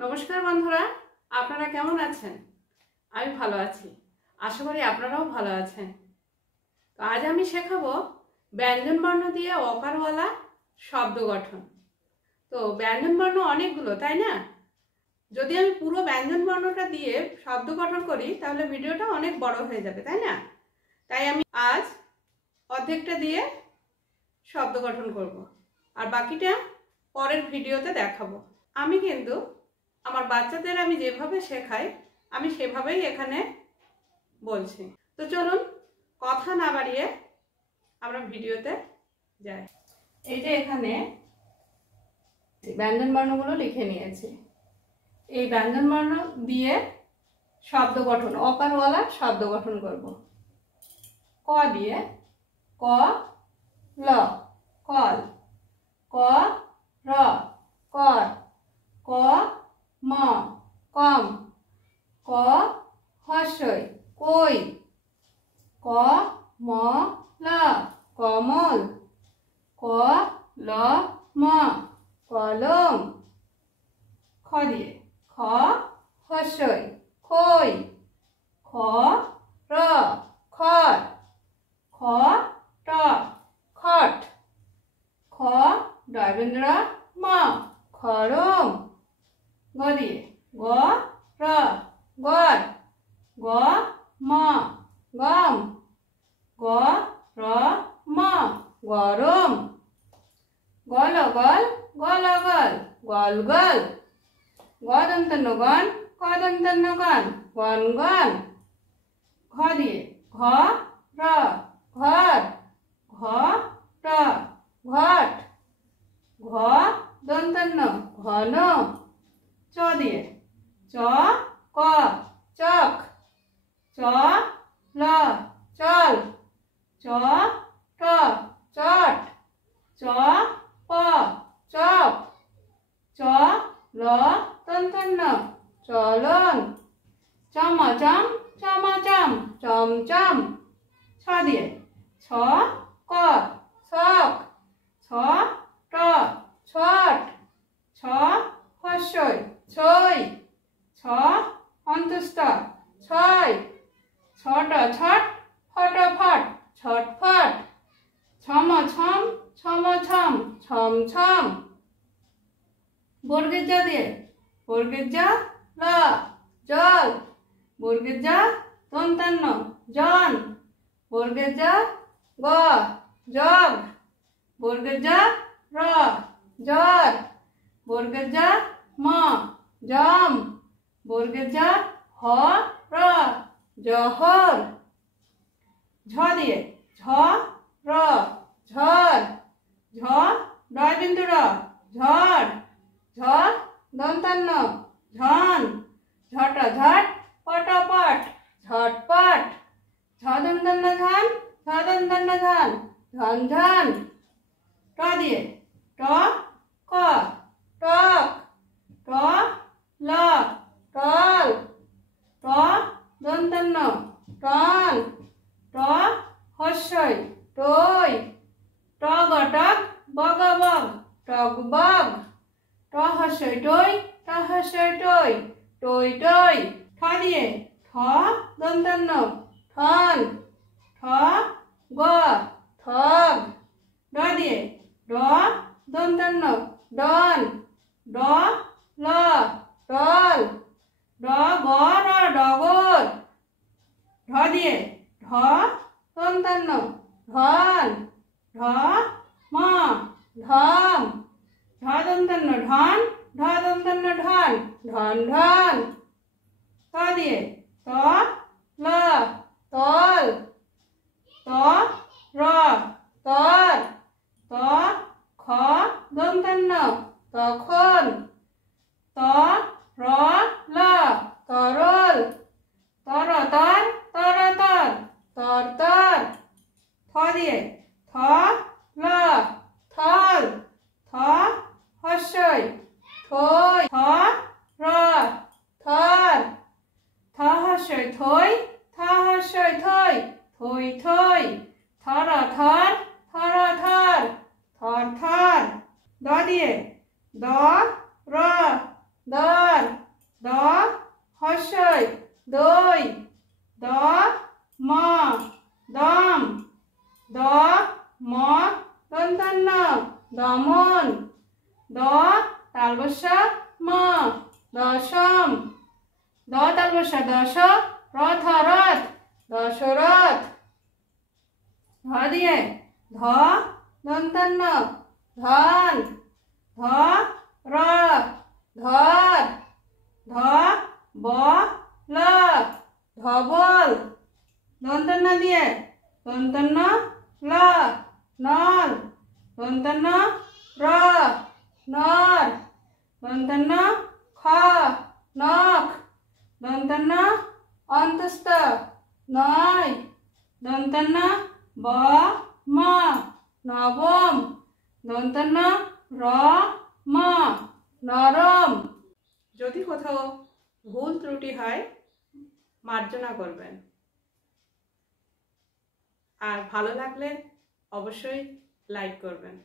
नमस्कार बंधुरा आपनारा केमन आছেন? আমি ভালো আছি। আশা করি আপনারাও ভালো আছেন। তো আজ আমি শেখাবো ব্যঞ্জন বর্ণ দিয়ে অকারওয়ালা শব্দ গঠন। তো ব্যঞ্জন বর্ণ অনেকগুলো, তাই না? যদি আমি পুরো ব্যঞ্জন বর্ণটা দিয়ে শব্দ গঠন করি তাহলে ভিডিওটা অনেক বড় হয়ে যাবে, তাই না? তাই আমি আজ অর্ধেকটা দিয়ে শব্দ গঠন করব আর বাকিটা পরের ভিডিওতে দেখাবো। আমি কিন্তু আমার বাচ্চাদের আমি যেভাবে শেখাই আমি সেভাবেই এখানে বলছি। তো চলুন কথা না বাড়িয়ে আমরা ভিডিওতে যাই। এই যে এখানে ব্যঞ্জন বর্ণগুলো লিখে নিয়েছি। এই ব্যঞ্জন বর্ণ দিয়ে শব্দ গঠন, অকারওয়ালা শব্দ গঠন করব। ক দিয়ে ক ল কল, ক র কর, ক ম কম, ক হর্ষই কই, ক ম ল কমল, ক ল ম কলম। খ দিয়ে খ হর্ষই খই, খ র খর, খ ট খট, খ ডয়বেন্দ্র ম খরম। গ দিয়ে গ র গর, গ ম গম, গ র ম গরম। গল গল গল গল গল গল, গদন্তন্য গণ গদন্তন্য গণ গণ গণ। ঘ দিয়ে ঘ র ঘর, ঘ ট ঘট, ঘ দন্তন্য ঘন। চ দিয়ে চ ক চক, চ ল চল, চ ট চট, চ প চপ, চ ল দন্তন্য চলন। চমাচম চমাচম চমচম। ছ দিয়ে ছ ক ছক, ছ ট ছট, ছ হর্ষই ছই, ছ অন্তস্থ ছয়, ছট ছট ফটাফট ছটফট। ছম ছম ছম ছম ছম ছম। বর্গের জ দিয়ে বর্গের জ ল জল, বর্গের জ দন্তান্ন জন, বর্গের জ গ জগ, বর্গের জ র জ্বর, বর্গের জ ম জম, বর্গের জ হ র জহর। ঝ দিয়ে ঝ র ঝড়, ঝ ডয়বিন্দু র ঝড়, ঝ দন্তান্ন ঝন, ঝট ঝট পটপট ঝটপট, ঝ দন্তান্ন ঝন ঝ দন্তান্ন ঝন ঝনঝন। ট দিয়ে ট ক টক, ট ল টল, ট দন্তান্ন টন, ট হর্ষই টই, ট গটক বগ বগ টক বগ, ট হর্ষই টই ট হর্ষই টই টই টই। ঠ দিয়ে ঠ দন্তান্ন ঠন, ঠ গ ঠগ। ড দিয়ে ড দন্তান্ন ডন, ড ল ডল, ড গ র ডগর। ঢ দিয়ে ঢ দন্তান্ন ঢন, ঢ ম ঢম, ঢ দন্তান্ন ঢন ঢ দন্তান্ন ঢন ঢন ঢন। ত দিয়ে ত ল তল, ত র তর, ত খ দন্তান্ন তখন, ত র ল তরল, তর তর তরতর তরতর। থ দিয়ে থ ল থল, থ হর্ষই থই, থ র থর, থ হর্ষই থই থ হর্ষই থই থই থই। থর থর থর থর থর থর। দ দিয়ে দ ম দশম। দ তালবস্যা দশ, রথ রথ, দশরথ। ধ দিয়ে ধ দন্তান্ন, ধন। ধ র ধর, ধ ব ল ধবল। দন্তান্ন দিয়ে দন্তান্ন ল নল। দন্তান্ন র নর। দন্তান্ন খ নখ। দন্তান্ন অন্তস্থ নয়। দন্তান্ন ব ম নবম। দন্তান্ন র ম নরম। যদি কোথাও ভুল ত্রুটি হয় মার্জনা করবেন। আর ভালো লাগলে অবশ্যই লাইক করবেন।